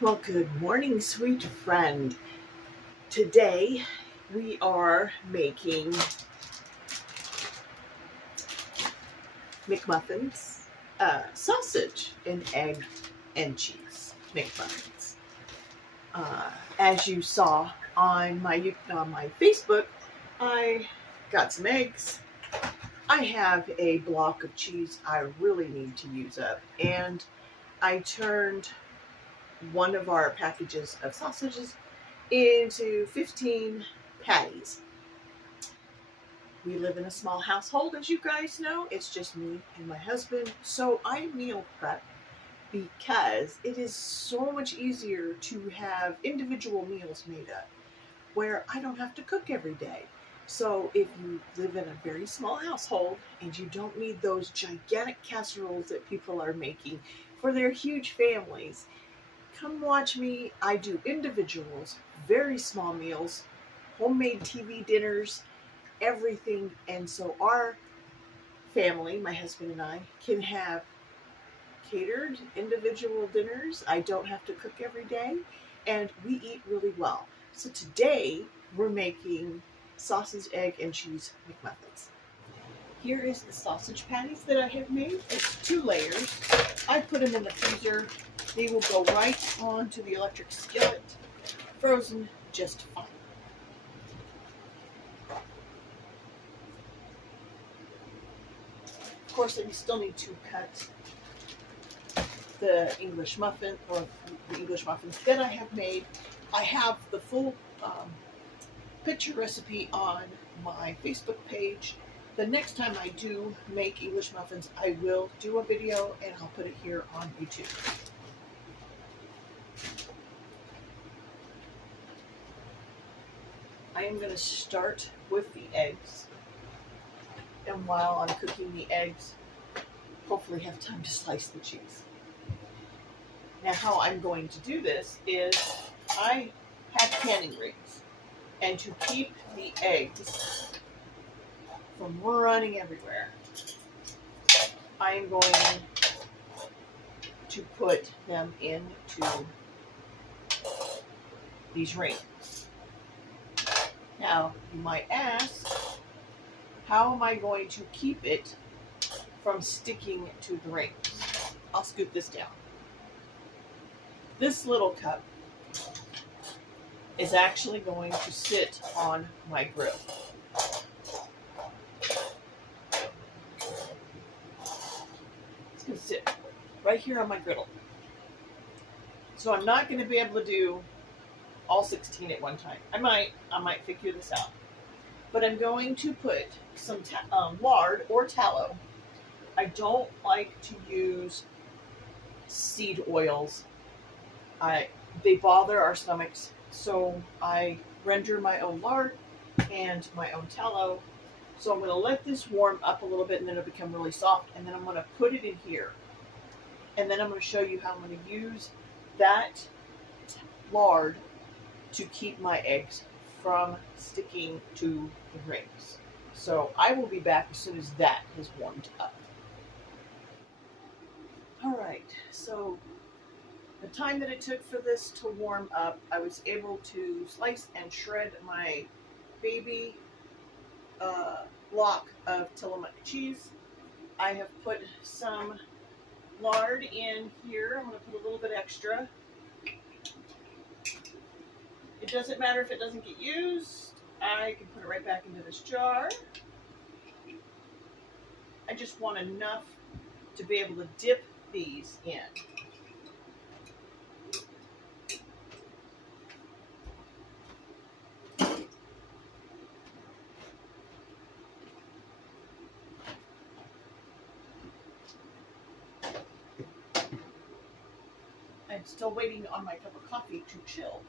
Well, good morning, sweet friend. Today we are making McMuffins, sausage and egg and cheese McMuffins. As you saw on my Facebook, I got some eggs. I have a block of cheese I really need to use up, and I turned one of our packages of sausages into 15 patties. We live in a small household, as you guys know. It's just me and my husband. So I meal prep because it is so much easier to have individual meals made up where I don't have to cook every day. So if you live in a very small household and you don't need those gigantic casseroles that people are making for their huge families, come watch me. I do individuals, very small meals, homemade TV dinners, everything. And so our family, my husband and I, can have catered individual dinners. I don't have to cook every day, and we eat really well. So today we're making sausage, egg, and cheese McMuffins. Here is the sausage patties that I have made. It's 2 layers. I put them in the freezer. They will go right onto the electric skillet, frozen just fine. Of course, we still need to cut the English muffin, or the English muffins that I have made. I have the full picture recipe on my Facebook page. The next time I do make English muffins, I will do a video and I'll put it here on YouTube. I am going to start with the eggs. And while I'm cooking the eggs, hopefully have time to slice the cheese. Now, how I'm going to do this is I have canning rings. And to keep the eggs from running everywhere, I am going to put them into these rings. Now, you might ask, how am I going to keep it from sticking to the rings? I'll scoop this down. This little cup is actually going to sit on my grill. It's going to sit right here on my griddle. So I'm not going to be able to do all 16 at one time. I might figure this out. But I'm going to put some lard or tallow. I don't like to use seed oils. They bother our stomachs, so I render my own lard and my own tallow. So I'm going to let this warm up a little bit, and then it'll become really soft, and then I'm going to put it in here. And then I'm going to show you how I'm going to use that lard to keep my eggs from sticking to the rings. So I will be back as soon as that has warmed up. All right, so the time that it took for this to warm up, I was able to slice and shred my baby block of Tillamook cheese. I have put some lard in here. I'm going to put a little bit extra. It doesn't matter if it doesn't get used. I can put it right back into this jar. I just want enough to be able to dip these in. I'm still waiting on my cup of coffee to chill.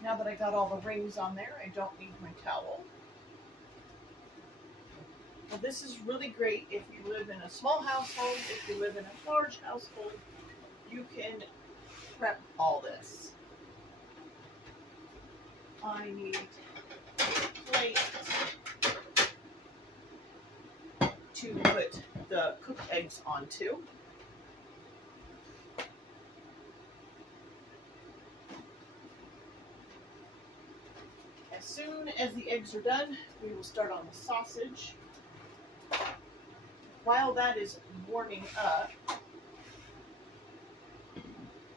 Now that I got all the rings on there, I don't need my towel. Well, this is really great if you live in a small household. If you live in a large household, you can prep all this. I need a plate to put the cooked eggs onto. As soon as the eggs are done, we will start on the sausage. While that is warming up,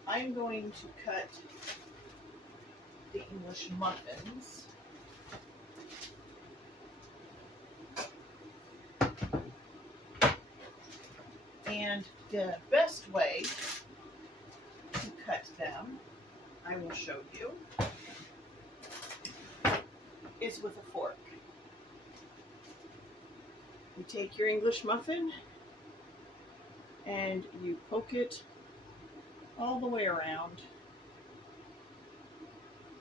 I'm going to cut the English muffins. And the best way to cut them, I will show you, is with a fork. You take your English muffin and you poke it all the way around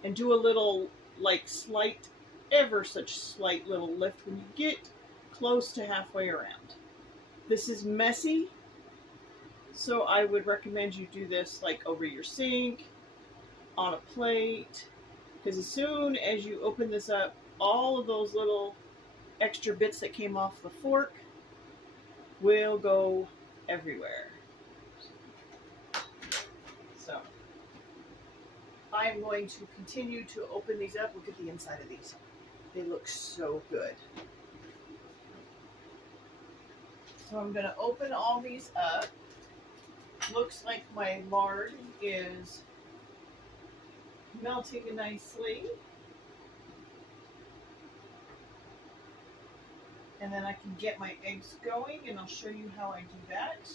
and do a little, like, slight, ever such slight little lift when you get close to halfway around. This is messy, so I would recommend you do this like over your sink, on a plate, because as soon as you open this up, all of those little extra bits that came off the fork will go everywhere. So I'm going to continue to open these up. Look at the inside of these. They look so good. So I'm going to open all these up. Looks like my lard is melting nicely. And then I can get my eggs going, and I'll show you how I do that.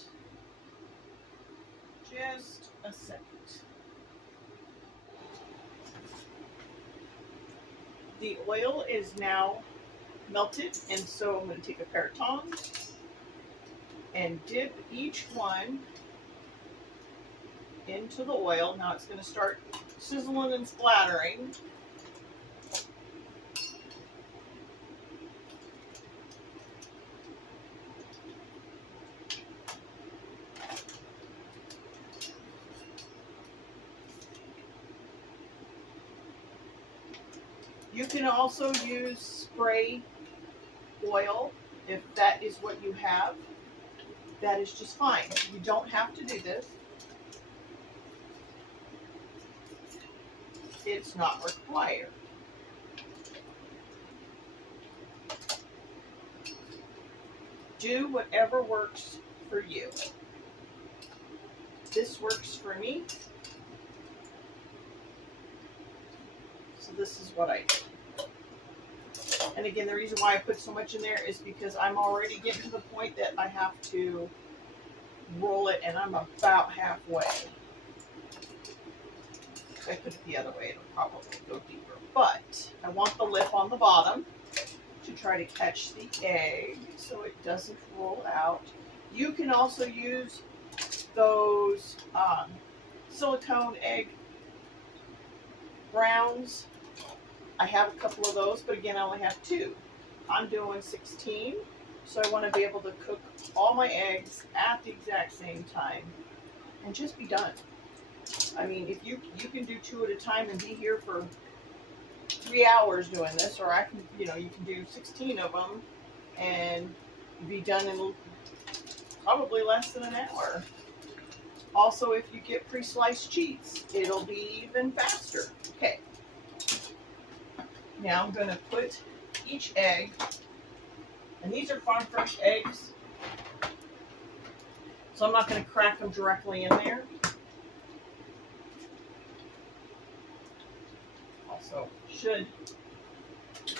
Just a second. The oil is now melted, and so I'm going to take a pair of tongs and dip each one into the oil. Now it's going to start sizzling and splattering. You can also use spray oil if that is what you have. That is just fine. You don't have to do this. It's not required. Do whatever works for you. This works for me. So this is what I do. And again, the reason why I put so much in there is because I'm already getting to the point that I have to roll it, and I'm about halfway. If I put it the other way, it'll probably go deeper. But I want the lip on the bottom to try to catch the egg so it doesn't roll out. You can also use those silicone egg browns. I have a couple of those, but again, I only have 2. I'm doing 16, so I want to be able to cook all my eggs at the exact same time and just be done. I mean, if you can do 2 at a time and be here for 3 hours doing this, or I can, you can do 16 of them and be done in probably less than an hour. Also, if you get pre-sliced cheese, it'll be even faster. Okay. Now I'm going to put each egg, and these are farm fresh eggs, so I'm not going to crack them directly in there. Also, should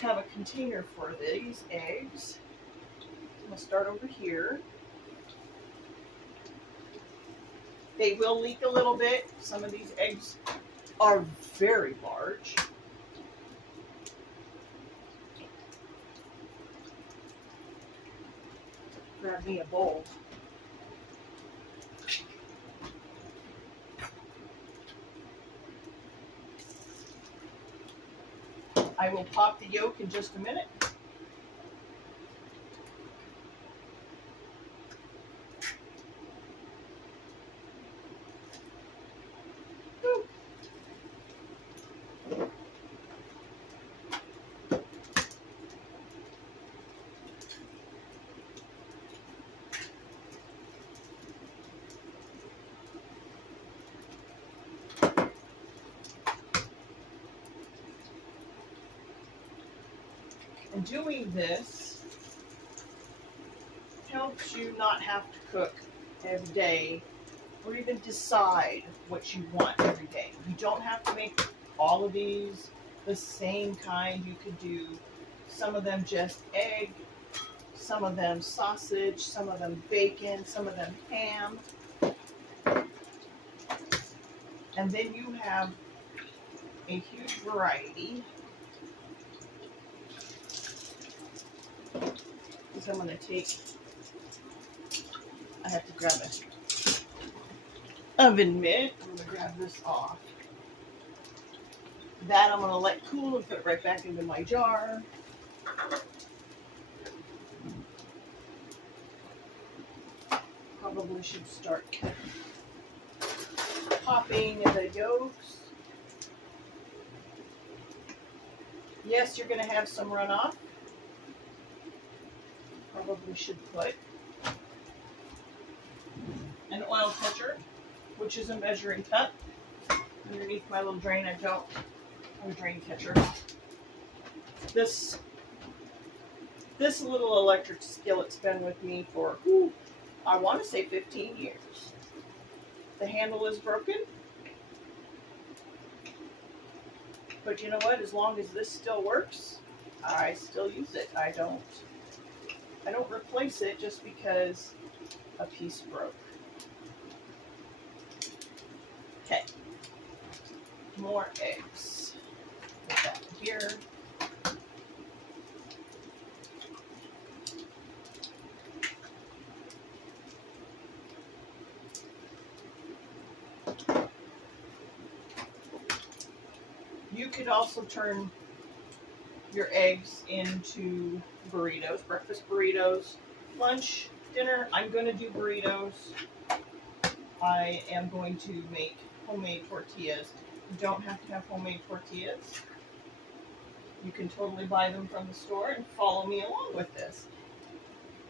have a container for these eggs. I'm going to start over here. They will leak a little bit. Some of these eggs are very large. Grab me a bowl. I will pop the yolk in just a minute. And doing this helps you not have to cook every day or even decide what you want every day. You don't have to make all of these the same kind. You could do some of them just egg, some of them sausage, some of them bacon, some of them ham. And then you have a huge variety. Because I'm going to take, I have to grab an oven mitt. I'm going to grab this off. That I'm going to let cool and put it right back into my jar. Probably should start popping the yolks. Yes, you're going to have some runoff. Probably should put an oil catcher, which is a measuring cup. Underneath my little drain, I don't have a drain catcher. This little electric skillet's been with me for, I want to say 15 years. The handle is broken. But you know what? As long as this still works, I still use it. I don't replace it just because a piece broke. Okay. More eggs. Put that here. You could also turn your eggs into burritos, breakfast burritos, lunch, dinner. I'm going to do burritos. I am going to make homemade tortillas. You don't have to have homemade tortillas. You can totally buy them from the store and follow me along with this.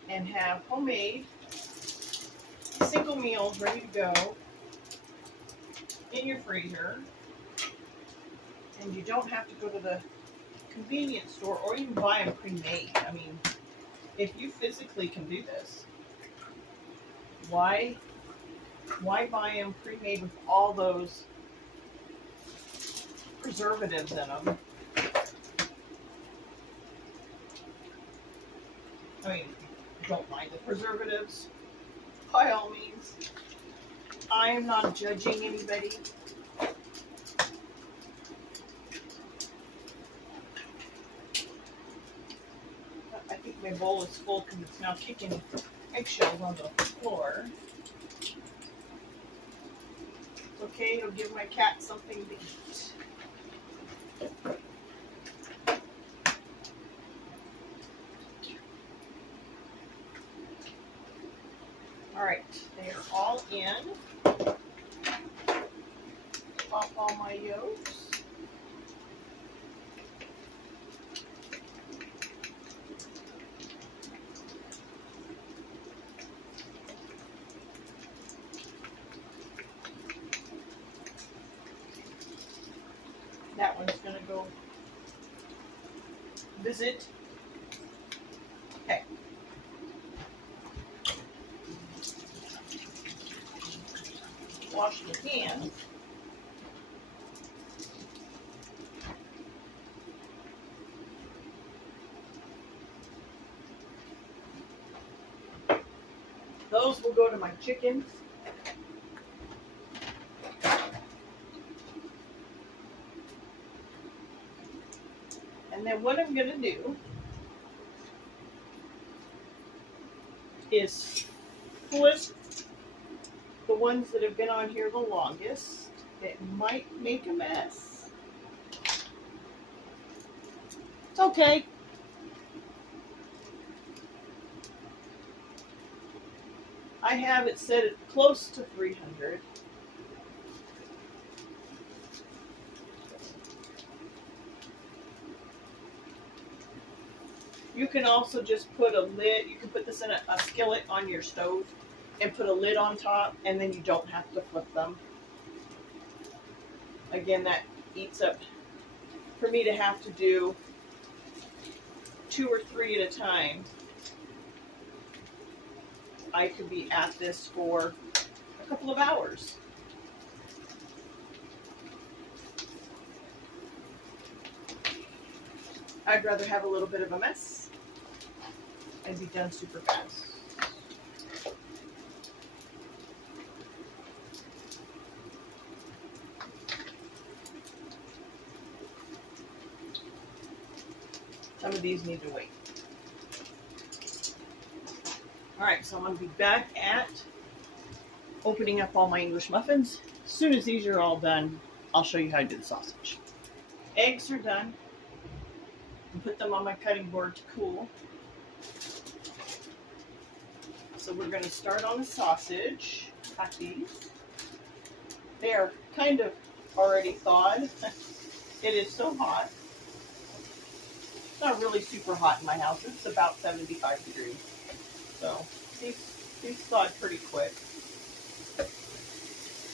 And have homemade single meals ready to go in your freezer. And you don't have to go to the convenience store or even buy them pre-made. I mean, if you physically can do this, why buy them pre-made with all those preservatives in them? I mean, don't mind the preservatives, by all means. I am not judging anybody. I think my bowl is full because it's now kicking eggshells on the floor. It's okay, it'll give my cat something to eat. Alright, they are all in. Pop all my yolks. That one's going to go visit. Okay. Wash the hands. Those will go to my chickens. And then what I'm going to do is flip the ones that have been on here the longest. It might make a mess. It's okay. I have it set at close to 300. You can also just put a lid, you can put this in a skillet on your stove and put a lid on top, and then you don't have to flip them. Again, that eats up, for me to have to do 2 or 3 at a time, I could be at this for a couple of hours. I'd rather have a little bit of a mess and be done super fast. Some of these need to wait. Alright, so I'm going to be back at opening up all my English muffins. As soon as these are all done, I'll show you how to do the sausage. Eggs are done. And put them on my cutting board to cool. So we're going to start on the sausage. Cut these. They are kind of already thawed. It is so hot. It's not really super hot in my house. It's about 75 degrees. So these thawed pretty quick.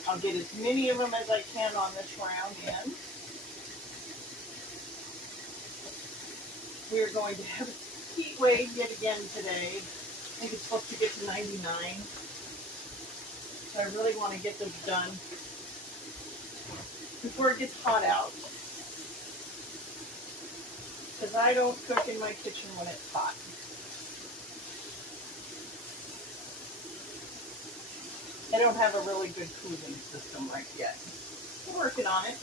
I'll get as many of them as I can on this round end. We are going to have a heat wave yet again today. I think it's supposed to get to 99. So I really want to get this done before it gets hot out. Because I don't cook in my kitchen when it's hot. I don't have a really good cooling system right yet. We're working on it.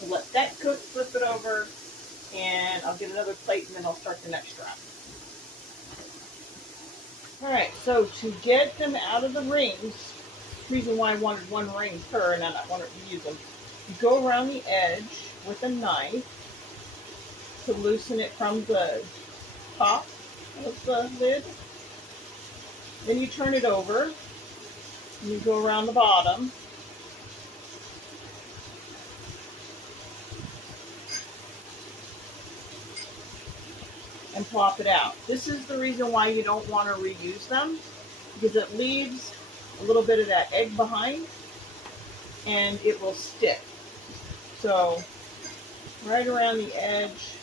So let that cook, flip it over, and I'll get another plate and then I'll start the next round. Alright, so to get them out of the rings, the reason why I wanted one ring per and I wanted to use them, you go around the edge with a knife to loosen it from the top of the lid. Then you turn it over and you go around the bottom. And plop it out. This is the reason why you don't want to reuse them, because it leaves a little bit of that egg behind and it will stick. So right around the edge,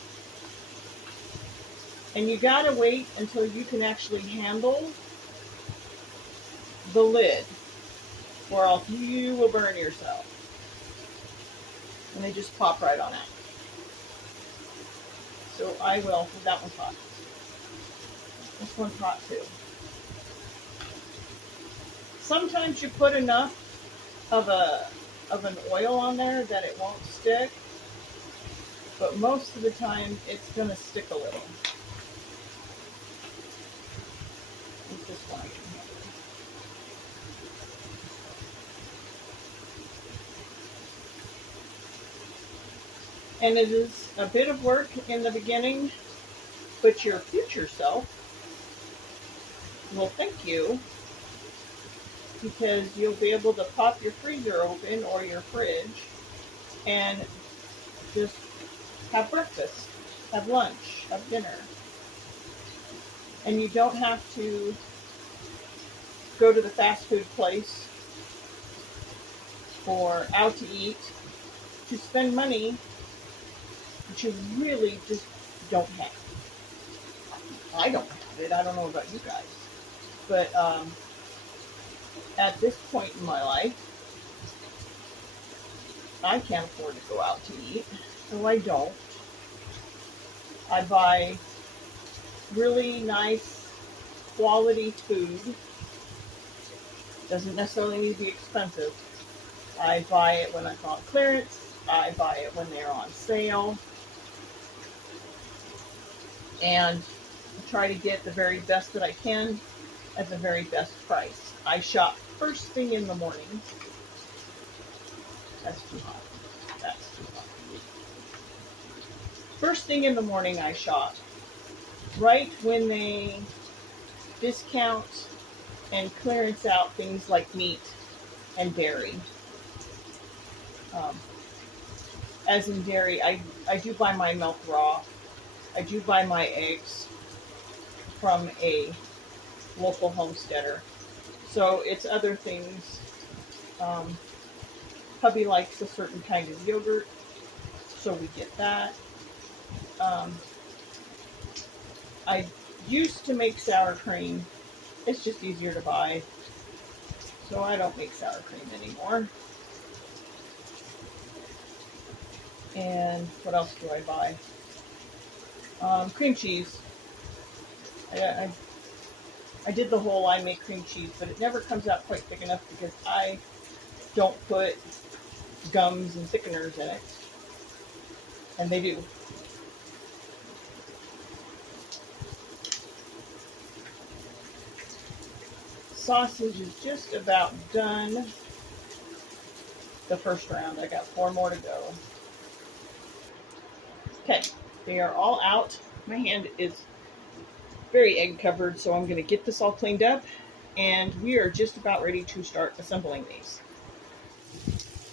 and you gotta wait until you can actually handle the lid, or else you will burn yourself. And they just pop right on out. So I will. That one's hot. This one's hot too. Sometimes you put enough of an oil on there that it won't stick, but most of the time it's going to stick a little. What's this one? And it is a bit of work in the beginning, but your future self will thank you, because you'll be able to pop your freezer open or your fridge and just have breakfast, have lunch, have dinner. And you don't have to go to the fast food place or out to eat to spend money that you really just don't have. I don't have it. I don't know about you guys. But at this point in my life, I can't afford to go out to eat, so I don't. I buy really nice quality food. Doesn't necessarily need to be expensive. I buy it when it's on clearance. I buy it when they're on sale. And try to get the very best that I can at the very best price. I shop first thing in the morning. That's too hot. That's too hot. First thing in the morning I shop. Right when they discount and clearance out things like meat and dairy. As in dairy, I do buy my milk raw. I do buy my eggs from a local homesteader. So it's other things. Hubby likes a certain kind of yogurt, so we get that. I used to make sour cream. It's just easier to buy, so I don't make sour cream anymore. And what else do I buy? Cream cheese. I did the whole I make cream cheese, but it never comes out quite thick enough because I don't put gums and thickeners in it, and they do. Sausage is just about done. The first round. I got 4 more to go. Okay, they are all out. My hand is very egg covered, so I'm going to get this all cleaned up, and we are just about ready to start assembling these.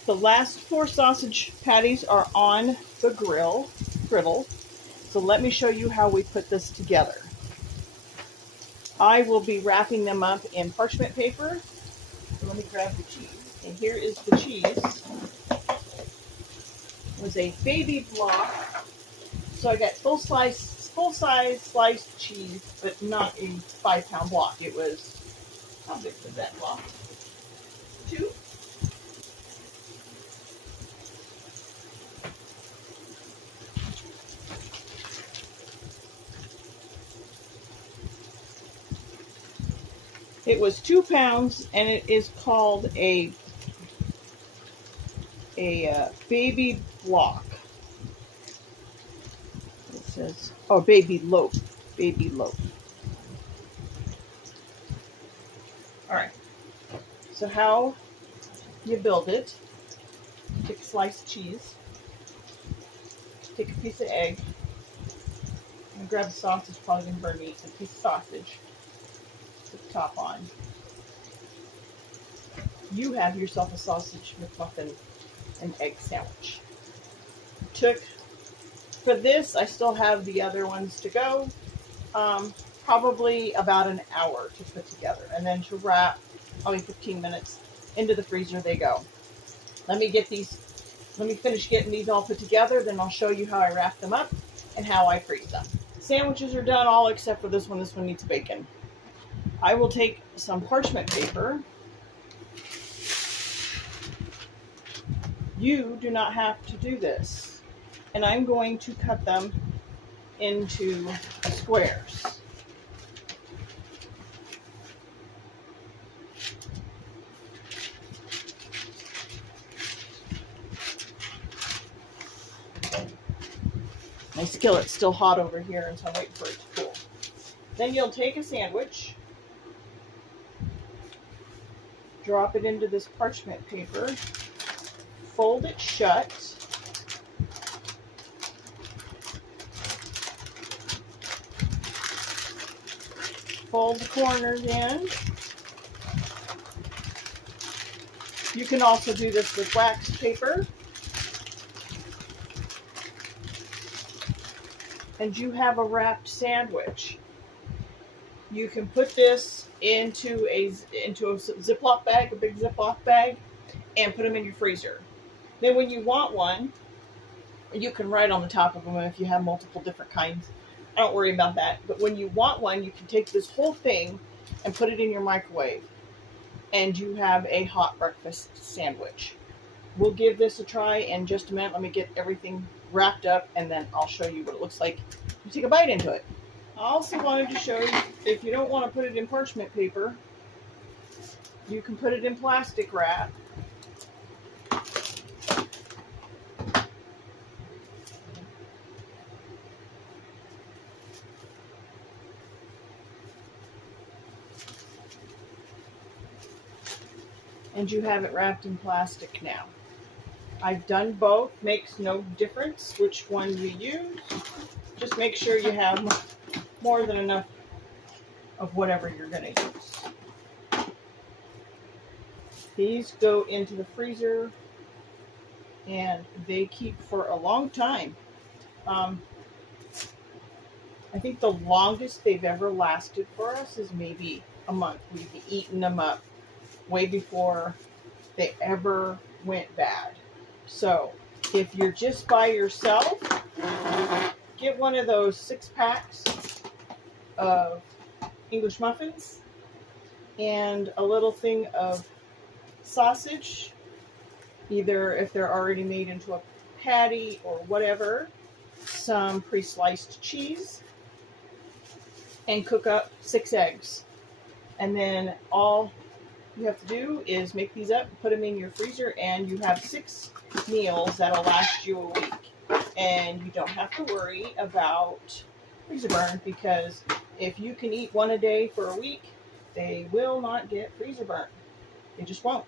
The last 4 sausage patties are on the griddle, so let me show you how we put this together. I will be wrapping them up in parchment paper. So let me grab the cheese, and here is the cheese. It was a baby block. So I got full-size sliced cheese, but not a 5-pound block. It was, how big was that block? 2? It was 2 pounds, and it is called a baby block. It says, oh, baby loaf. All right. So how you build it? Take a slice of cheese. Take a piece of egg. I'm gonna grab the sausage. Probably gonna burn me. A piece of sausage. Put the top on. You have yourself a sausage McMuffin and egg sandwich. For this, I still have the other ones to go. Probably about an hour to put together, and then to wrap, probably 15 minutes. Into the freezer they go. Let me finish getting these all put together, then I'll show you how I wrap them up and how I freeze them. Sandwiches are done, all except for this one. This one needs bacon. I will take some parchment paper. You do not have to do this. And I'm going to cut them into squares. My skillet's still hot over here, and so I'm waiting for it to cool. Then you'll take a sandwich, drop it into this parchment paper, fold it shut, fold the corners in. You can also do this with wax paper. And you have a wrapped sandwich. You can put this into a Ziploc bag, a big Ziploc bag, and put them in your freezer. Then when you want one, you can write on the top of them if you have multiple different kinds. I don't worry about that. But when you want one, you can take this whole thing and put it in your microwave, and you have a hot breakfast sandwich. We'll give this a try in just a minute. Let me get everything wrapped up, and then I'll show you what it looks like. You take a bite into it. I also wanted to show you, if you don't want to put it in parchment paper, you can put it in plastic wrap. And you have it wrapped in plastic now. I've done both. Makes no difference which one you use. Just make sure you have more than enough of whatever you're going to use. These go into the freezer, and they keep for a long time. I think the longest they've ever lasted for us is maybe a month. We've eaten them up way before they ever went bad. So if you're just by yourself, get one of those 6 packs of English muffins and a little thing of sausage, either if they're already made into a patty or whatever, some pre-sliced cheese, and cook up 6 eggs. And then all you have to do is make these up, put them in your freezer, and you have 6 meals that'll last you a week. And you don't have to worry about freezer burn, because if you can eat 1 a day for a week, they will not get freezer burn. They just won't.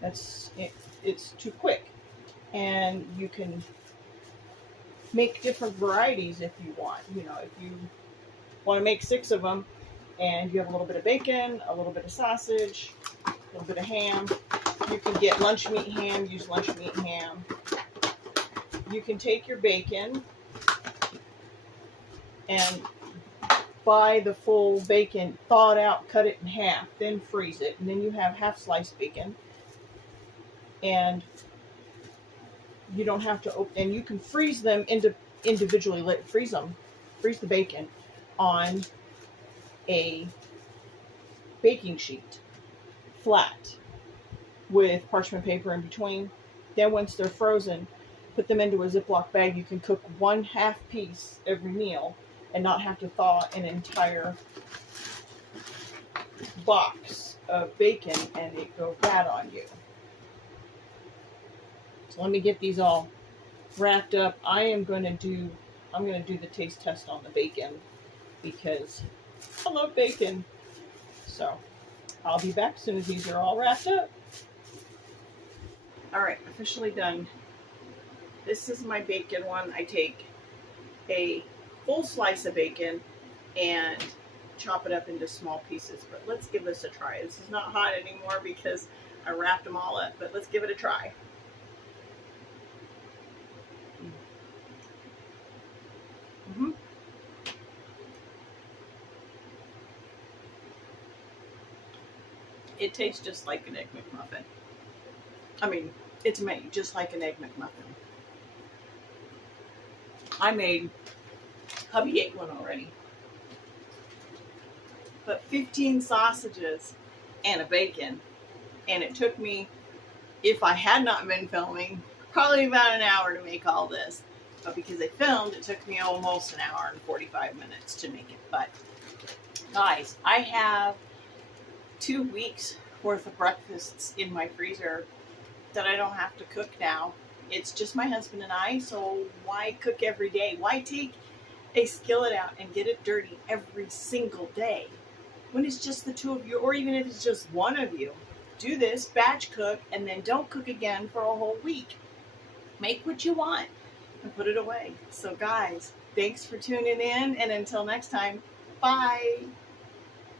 That's it. It's too quick. And you can make different varieties if you want. You know, if you want to make 6 of them and you have a little bit of bacon, a little bit of sausage, a little bit of ham, you can get lunch meat ham, use lunch meat ham. You can take your bacon and buy the full bacon, thaw it out, cut it in half, then freeze it, and then you have half sliced bacon. And you don't have to open, and you can freeze them individually. Freeze the bacon on a baking sheet, flat, with parchment paper in between. Then once they're frozen, put them into a Ziploc bag. You can cook 1/2 piece every meal and not have to thaw an entire box of bacon and it go bad on you. So let me get these all wrapped up. I'm going to do the taste test on the bacon because I love bacon. So I'll be back as soon as these are all wrapped up. All right, officially done. This is my bacon one. I take a full slice of bacon and chop it up into small pieces. But let's give this a try. This is not hot anymore because I wrapped them all up, but let's give it a try. It tastes just like an Egg McMuffin. I mean, it's made just like an Egg McMuffin. hubby ate one already. But 15 sausages and a bacon. And it took me, if I had not been filming, probably about an hour to make all this. But because I filmed, it took me almost an hour and 45 minutes to make it. But guys, I have 2 weeks worth of breakfasts in my freezer that I don't have to cook now. It's just my husband and I, so why cook every day? Why take a skillet out and get it dirty every single day when it's just the 2 of you, or even if it's just 1 of you? Do this, batch cook, and then don't cook again for a whole week. Make what you want and put it away. So guys, thanks for tuning in, and until next time, bye.